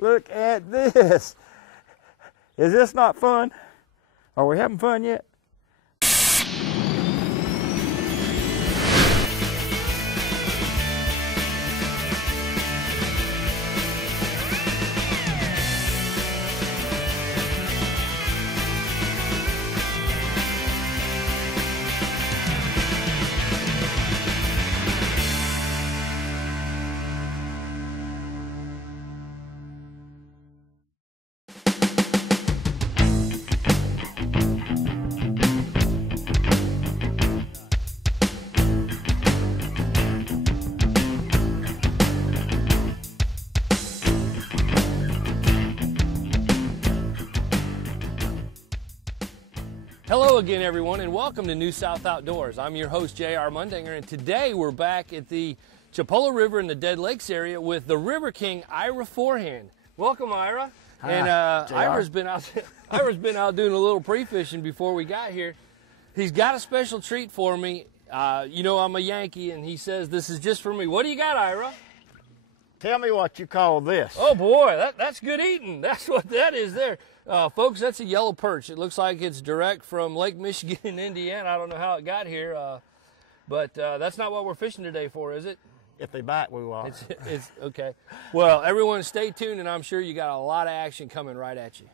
Look at this. Is this not fun? Are we having fun yet? Hello again, everyone, and welcome to New South Outdoors. I'm your host, J.R. Mundinger, and today we're back at the Chipola River in the Dead Lakes area with the River King, Ira Forehand. Welcome, Ira. Hi, and Ira's been out doing a little pre-fishing before we got here. He's got a special treat for me. You know I'm a Yankee, and he says this is just for me. What do you got, Ira? Tell me what you call this. Oh boy, that's good eating. That's what that is there. Folks, that's a yellow perch. It looks like it's direct from Lake Michigan in Indiana. I don't know how it got here, but that's not what we're fishing today for, is it? If they bite, we will. It's okay. Well, everyone stay tuned, and I'm sure you got a lot of action coming right at you.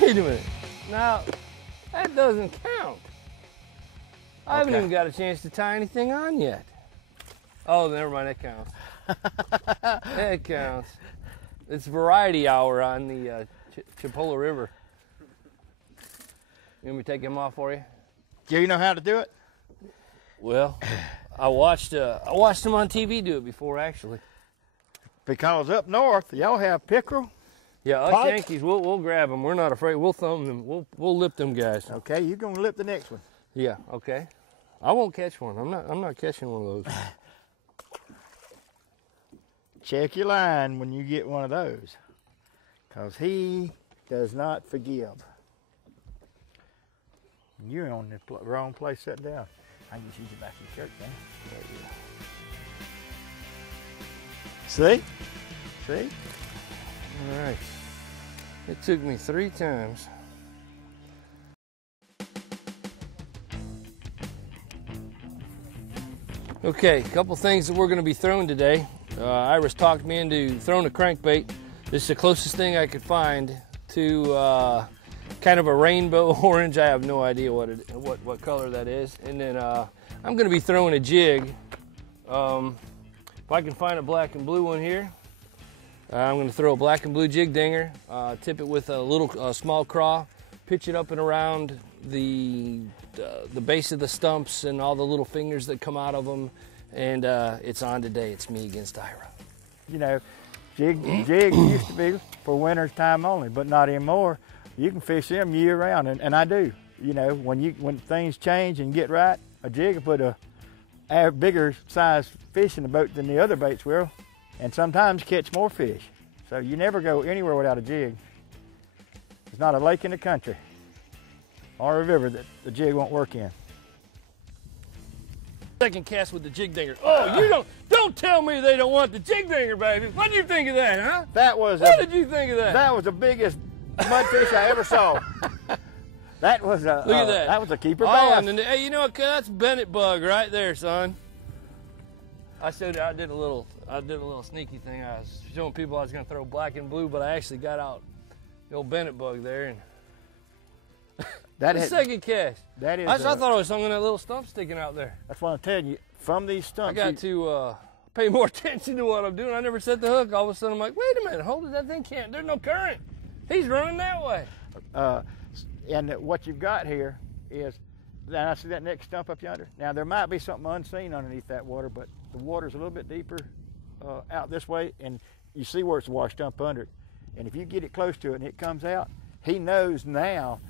Wait a minute. Now, that doesn't count. I haven't even got a chance to tie anything on yet. Oh, never mind. That counts. That counts. It's variety hour on the Chipola River. You want me to take him off for you? Do you know how to do it? Well, I watched him on TV do it before, actually. Because up north, y'all have pickerel. Yeah, us Pike? Yankees, we'll grab them. We're not afraid. We'll thumb them. We'll lip them guys. Okay, you're gonna lip the next one. Yeah, okay. I won't catch one. I'm not catching one of those. Check your line when you get one of those, because he does not forgive. You're on the wrong place sitting down. I can just use it back in your shirt, man. See? See? All right. It took me 3 times. Okay, a couple things that we're going to be throwing today. Iris talked me into throwing a crankbait. This is the closest thing I could find to kind of a rainbow orange. I have no idea what color that is. And then I'm going to be throwing a jig. If I can find a black and blue one here. I'm going to throw a black and blue jig dinger, tip it with a little small craw, pitch it up and around the base of the stumps and all the little fingers that come out of them, and it's on today. It's me against Ira. You know, jig used to be for winter's time only, but not anymore. You can fish them year round, and I do. You know, when things change and get right, a jig will put a bigger size fish in the boat than the other baits will. And sometimes catch more fish. So you never go anywhere without a jig. There's not a lake in the country or a river that the jig won't work in. Second cast with the jig dinger. Oh, you don't tell me they don't want the jig dinger, baby. What do you think of that, huh? What did you think of that? That was the biggest mudfish I ever saw. That was a look at that. That was a keeper bass. And then, hey, you know what? That's Bennett bug right there, son. I did a little sneaky thing. I was showing people I was going to throw black and blue, but I actually got out the old Bennett bug there. And the second cast. That is. I thought I was hung on that little stump sticking out there. That's what I'm telling you. From these stumps, I got to pay more attention to what I'm doing. I never set the hook. All of a sudden, I'm like, wait a minute, hold it. That thing can't. There's no current. He's running that way. And what you've got here is, now I see that next stump up yonder. Now there might be something unseen underneath that water, but the water's a little bit deeper out this way, and you see where it's washed up under it. And if you get it close to it and it comes out, he knows now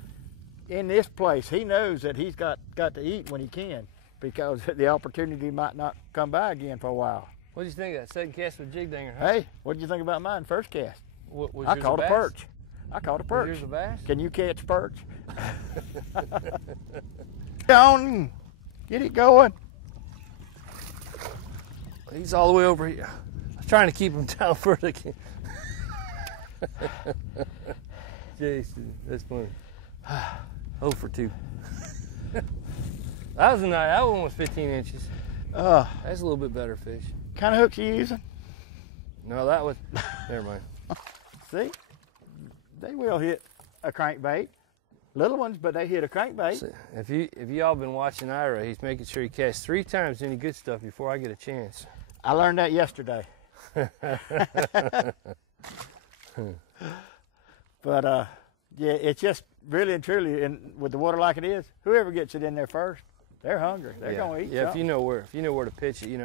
in this place, he knows that he's got to eat when he can, because the opportunity might not come by again for a while. What do you think of that second cast with jig dinger? Huh? Hey, what did you think about mine first cast? Was I yours caught a a bass? perch. I caught a Was perch. yours a bass? Can you catch perch? Down, get it going. He's all the way over here. I was trying to keep him down further. Jason, that's funny. 0 for 2. That was a nice. That one was 15 inches. That's a little bit better fish. Kind of hooks you using? No, that was. Never mind. See, they will hit a crankbait. Little ones, but they hit a crankbait. So if y'all been watching Ira, he's making sure he casts 3 times any good stuff before I get a chance. I learned that yesterday. But yeah, it's just really and truly, and with the water like it is, whoever gets it in there first, they're hungry. They're gonna eat. Yeah, something. if you know where to pitch it,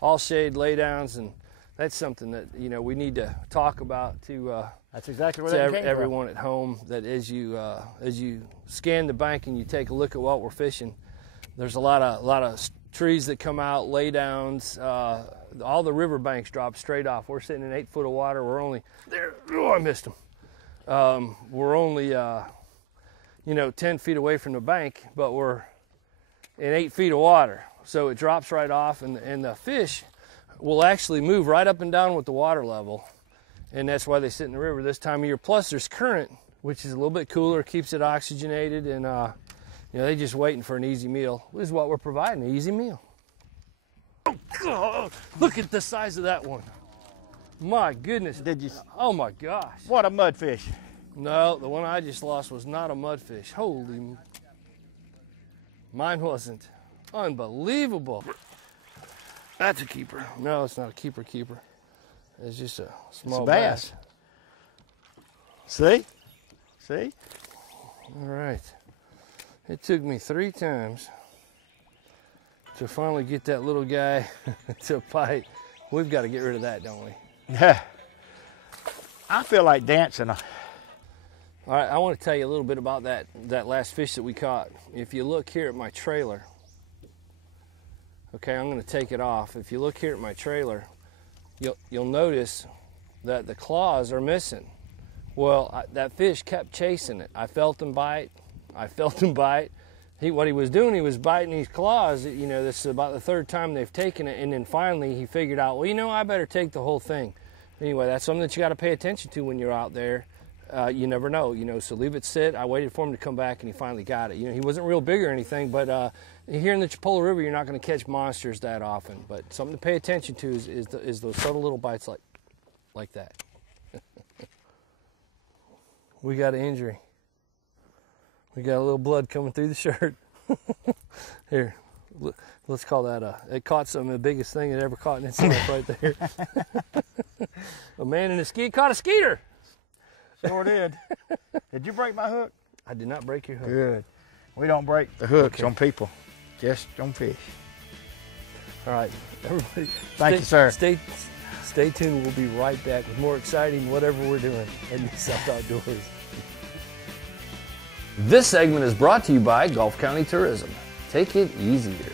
all shade laydowns, and that's something that we need to talk about to. That's exactly where to that came from. everyone at home, that as you scan the bank and you take a look at what we're fishing, there's a lot of trees that come out, laydowns. All the river banks drop straight off. We're sitting in 8 foot of water. We're only there. Oh, I missed them. We're only 10 feet away from the bank, but we're in 8 feet of water. So it drops right off, and the fish will actually move right up and down with the water level. And that's why they sit in the river this time of year. Plus, there's current, which is a little bit cooler, keeps it oxygenated, and they're just waiting for an easy meal. This is what we're providing, an easy meal. Oh, God, look at the size of that one. My goodness. Did you? Oh, my gosh. What a mudfish. No, the one I just lost was not a mudfish. Holy. Mine wasn't. Unbelievable. That's a keeper. No, it's not a keeper. It's just a small bass. See? All right. It took me 3 times to finally get that little guy to bite. We've got to get rid of that, don't we? Yeah. I feel like dancing. All right, I want to tell you a little bit about that last fish that we caught. If you look here at my trailer, okay, I'm going to take it off. If you look here at my trailer, you'll notice that the claws are missing. Well, that fish kept chasing it. I felt him bite. What he was doing, he was biting these claws. This is about the 3rd time they've taken it, and then finally he figured out, well, I better take the whole thing. Anyway, that's something that you got to pay attention to when you're out there. You never know, so leave it sit. I waited for him to come back, and he finally got it. He wasn't real big or anything, but here in the Chipola River, you're not going to catch monsters that often. But something to pay attention to is those subtle little bites like that. We got an injury. We got a little blood coming through the shirt. Here, let's call that it caught some of the biggest thing it ever caught in its life right there. A man in a ski caught a skeeter. Sure did. Did you break my hook? I did not break your hook. Good. We don't break the hooks on people, just on fish. All right, everybody. Thank you, sir. Stay tuned. We'll be right back with more exciting whatever we're doing in the South Outdoors. This segment is brought to you by Gulf County Tourism. Take it easier.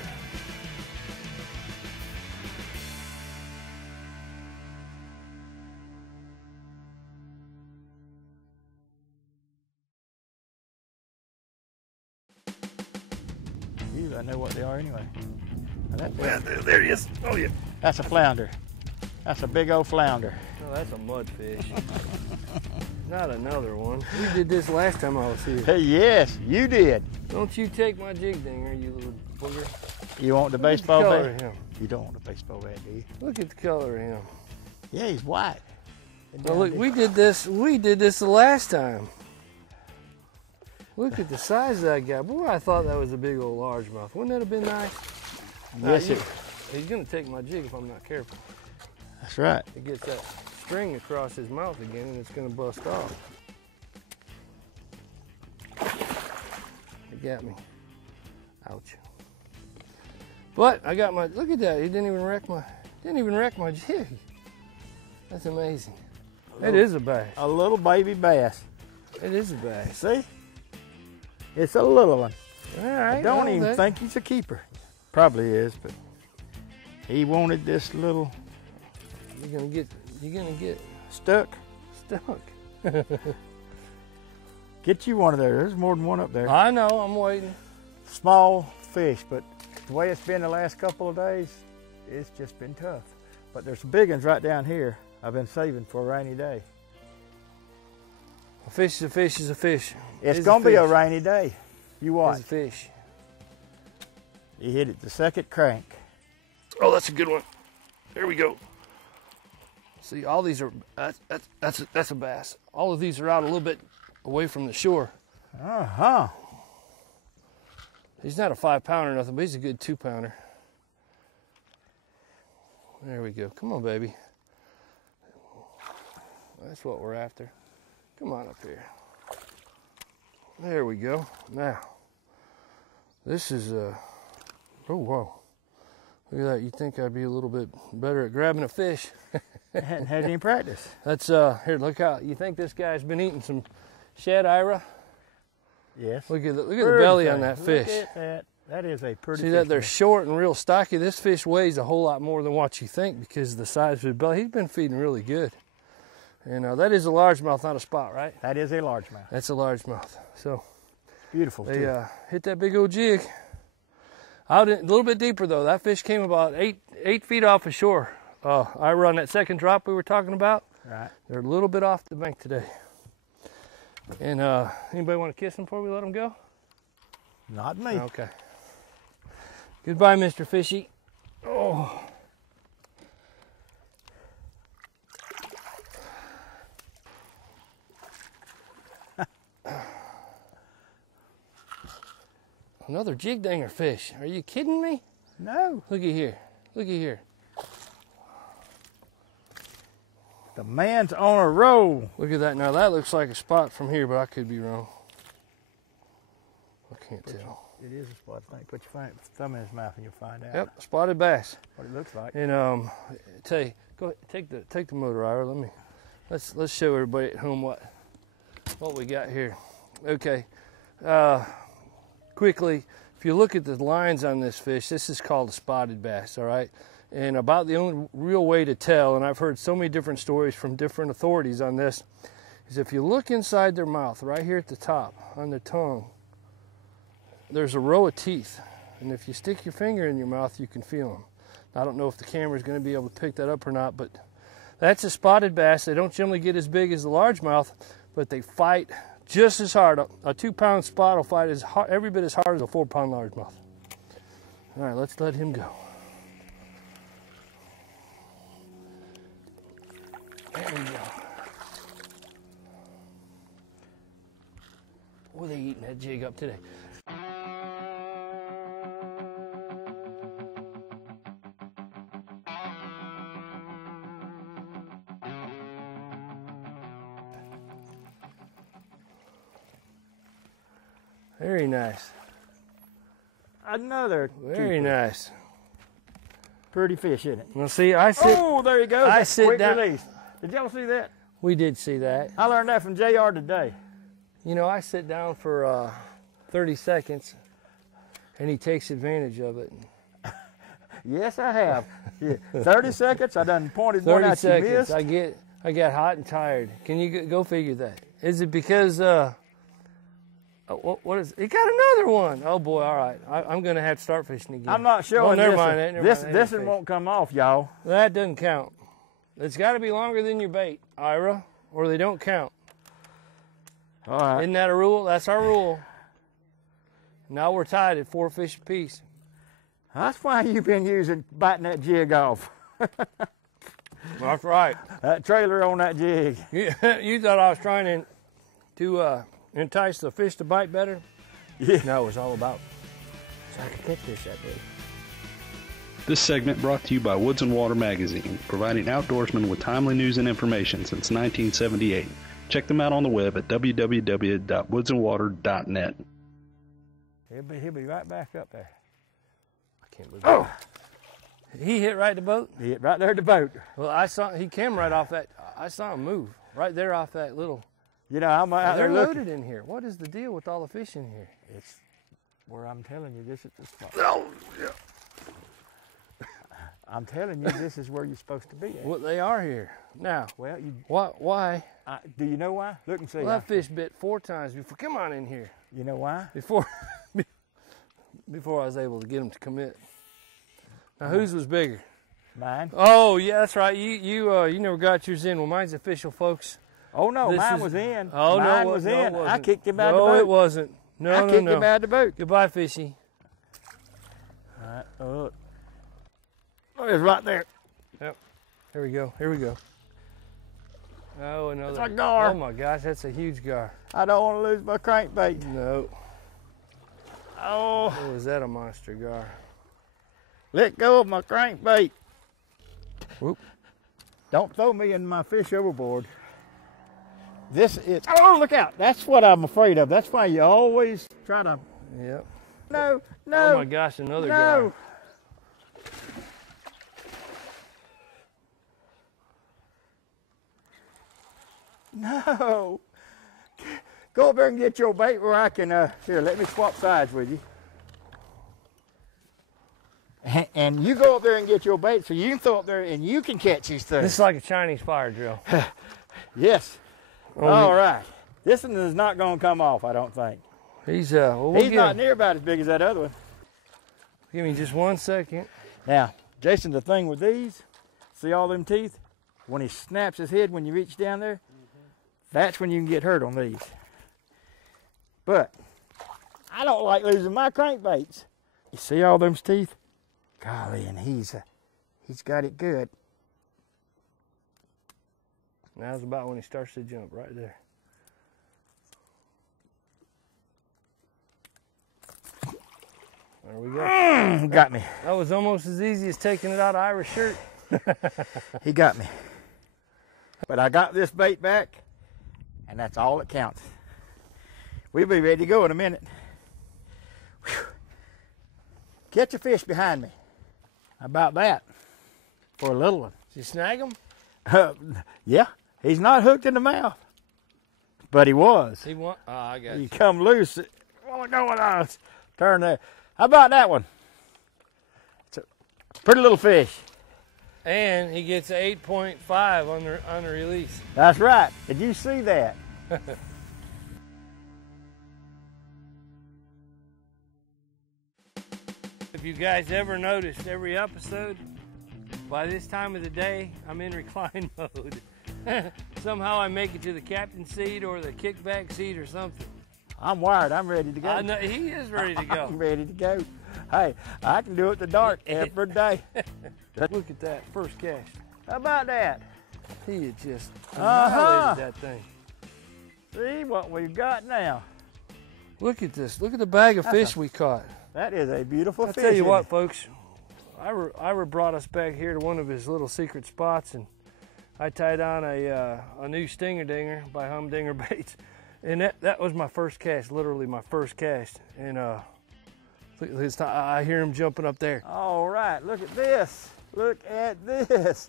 I know what they are anyway. There he is. Oh, yeah. That's a flounder. That's a big old flounder. Oh, that's a mudfish. Not another one. We did this last time I was here. Hey, yes, you did. Don't you take my jig dinger, you little booger. You want the baseball Look at the bat? color of him. You don't want the baseball bat, do you? Look at the color of him. Yeah, he's white. Now look, we did this the last time. Look at the size of that guy. Boy, I thought that was a big old largemouth. Wouldn't that have been nice? Yes, he's gonna take my jig if I'm not careful. That's right. He gets that string across his mouth again and it's gonna bust off. He got me. Ouch. But I got my, look at that. He didn't even wreck my jig. That's amazing. It is a bass. A little baby bass. It is a bass. See? It's a little one. All right. I don't even think he's a keeper. Probably is, but he wanted this little. You're gonna get Stuck. stuck. Get you one of those. There's more than one up there. I know. I'm waiting. Small fish, but the way it's been the last couple of days, it's just been tough. But there's some big ones right down here I've been saving for a rainy day. A fish is a fish is a fish. It's gonna be a rainy day. You watch. It's a fish. He hit it the second crank. Oh, that's a good one. There we go. See, all these are that's a bass. All of these are out a little bit away from the shore. Uh-huh. He's not a 5-pounder or nothing, but he's a good 2-pounder. There we go. Come on, baby. That's what we're after. Come on up here. There we go. Now, this is oh whoa. Look at that. You'd think I'd be a little bit better at grabbing a fish. Hadn't had any practice. That's here, look out. You think this guy's been eating some shad, Ira? Yes. Look at the belly on that fish. Look at that. That is a pretty See fish. that they're short and real stocky. This fish weighs a whole lot more than what you think because of the size of his belly. He's been feeding really good. And that is a largemouth, not a spot, right? That is a largemouth. That's a largemouth. So Beautiful they too. hit that big old jig. Out a little bit deeper though. That fish came about 8 feet off the shore. I run that second drop we were talking about. Right. They're a little bit off the bank today. And anybody want to kiss them before we let them go? Not me. Okay. Goodbye, Mr. Fishy. Oh. Another jig danger fish. Are you kidding me? No. Look at here. Look at here. The man's on a roll. Look at that. Now that looks like a spot from here, but I could be wrong. I can't tell. It is a spot. I think. Put your thumb in his mouth and you'll find out. Yep, spotted bass. What it looks like. And tell you, go ahead, take the motor, Ira. Let's show everybody at home what we got here. Okay. Quickly, if you look at the lines on this fish, this is called a spotted bass, all right? And about the only real way to tell, and I've heard so many different stories from different authorities on this, is if you look inside their mouth, right here at the top, on their tongue, there's a row of teeth. And if you stick your finger in your mouth, you can feel them. I don't know if the camera's going to be able to pick that up or not, but that's a spotted bass. They don't generally get as big as the largemouth, but they fight just as hard. A 2-pound spot will fight every bit as hard as a 4-pound largemouth. All right, let's let him go. There we go. Boy, they eating that jig up today. Very nice. Another Very keeper. nice. Pretty fish, isn't it? Well, see, I sit. Oh, there you go. I That's sit quick down- release. Did y'all see that? We did see that. I learned that from JR today. You know, I sit down for 30 seconds, and he takes advantage of it. Yes, I have. Yeah. 30 seconds. I done pointed one 30 out you seconds. missed. I got hot and tired. Can you go figure that? Is it because what is it? Got another one. Oh boy! All right, I'm gonna have to start fishing again. I'm not showing never this. mind, never This mind, this ain't one won't come off, y'all. That doesn't count. It's got to be longer than your bait, Ira, or they don't count. All right. Isn't that a rule? That's our rule. Now we're tied at 4 fish apiece. That's why you've been biting that jig off. That's right. That trailer on that jig. You thought I was trying to entice the fish to bite better? Yeah. No, it was all about so I could catch fish that day. This segment brought to you by Woods and Water Magazine, providing outdoorsmen with timely news and information since 1978. Check them out on the web at www.woodsandwater.net. He'll be right back up there. I can't believe it. He hit right the boat? He hit right there at the boat. Well, he came right off that. I saw him move right there off that little You know, I'm out They're there looking. loaded in here. What is the deal with all the fish in here? It's where I'm telling you, this is the spot. Oh, yeah. I'm telling you, this is where you're supposed to be at. Well, they are here. Now, Well, you, why? do you know why? Look and see. Well, that fish bit 4 times before. Come on in here. You know why? Before I was able to get him to commit. Now, whose was bigger? Mine. Oh, yeah, that's right. You never got yours in. Well, mine's official, folks. Oh no, This mine is- was in. Oh, no, mine it was no, it in. I wasn't. kicked him out of the No, boat. it wasn't. No, I no, kicked no. him out of the boat. Goodbye, fishy. All right, look. Oh, it's right there. Here we go. Here we go. Oh, another. It's a gar. Oh my gosh, that's a huge gar. I don't want to lose my crankbait. No. Oh, Oh, is that a monster gar? let go of my crankbait. Whoop. Don't throw me and my fish overboard. This is, oh, look out. That's what I'm afraid of. That's why you always try to, Yep. no, no. Oh my gosh, another no. gar. No. Go up there and get your bait where I can, here, let me swap sides with you. And you go up there and get your bait so you can throw up there and you can catch these things. This is like a Chinese fire drill. Yes. Only- All right. This one is not going to come off, I don't think. He's well, we'll He's get not him. near about as big as that other one. Give me just 1 second. Now, Jason, the thing with these, see all them teeth? When he snaps his head when you reach down there, that's when you can get hurt on these. But I don't like losing my crankbaits. You see all them teeth? Golly, and he's got it good. Now's about when he starts to jump right there. There we go. Got me. That was almost as easy as taking it out of Ira's shirt. He got me. But I got this bait back, and that's all that counts. We'll be ready to go in a minute. Whew. Catch a fish behind me. How about that? For a little one. Did you snag him? Yeah, he's not hooked in the mouth, but he was. He won. Oh, I got He you. come loose. Oh, going on. Turn there. How about that one? It's a pretty little fish. And he gets an 8.5 on the release. That's right. Did you see that? If you guys ever noticed every episode, by this time of the day, I'm in recline mode. Somehow I make it to the captain's seat or the kickback seat or something. I'm wired. I'm ready to go. I know, he is ready to go. I'm ready to go. Hey, I can do it in the dark every day. Look at that first cast. How about that? He had just Uh-huh. annihilated that thing. See what we've got now. Look at this. Look at the bag of fish we caught. That is a beautiful I'll fish. tell you isn't what, it? folks. Ira brought us back here to one of his little secret spots, and I tied on a new Stinger Dinger by Humdinger Baits, and that was my first cast, literally my first cast. And I hear him jumping up there. All right, look at this. Look at this.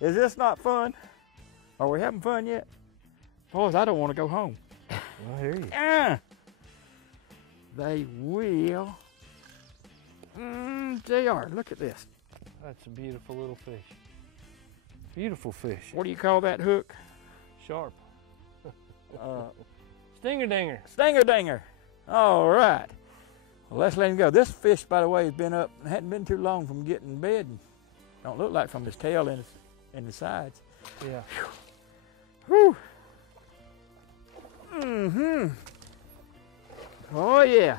Is this not fun? Are we having fun yet? Boys, I don't want to go home. I hear you. They will. They are. Look at this. That's a beautiful little fish. Beautiful fish. What do you call that hook? Sharp. Uh, Stinger Dinger. Stinger Dinger. All right. Well, let's let him go. This fish, by the way, has been up. Hadn't been too long from getting in bed. Don't look like from his tail and the sides. Yeah. Whew. Mm-hmm. Oh yeah.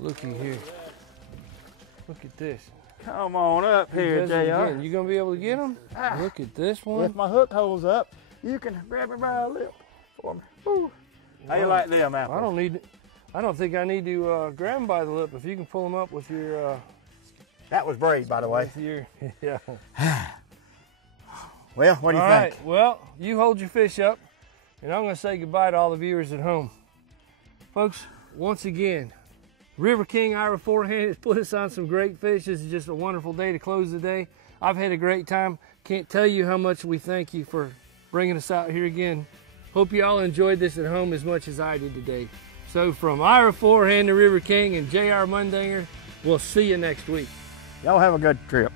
Looky here. Look at this. Come on up He here, does it again. JR. You gonna be able to get him? Ah. Look at this If one. my hook holds up, you can grab me by a lip for me. Whew. How you Wow. like them apples? I don't think I need to grab him by the lip. If you can pull him up with your, That was brave, by the way. yeah. Well, what do you All think? right. Well, you hold your fish up, and I'm going to say goodbye to all the viewers at home. Folks, once again, River King Ira Forehand has put us on some great fish. This is just a wonderful day to close the day. I've had a great time. Can't tell you how much we thank you for bringing us out here again Hope you all enjoyed this at home as much as I did today. So from Ira Forehand, the River King, and J.R. Mundinger, we'll see you next week. Y'all have a good trip.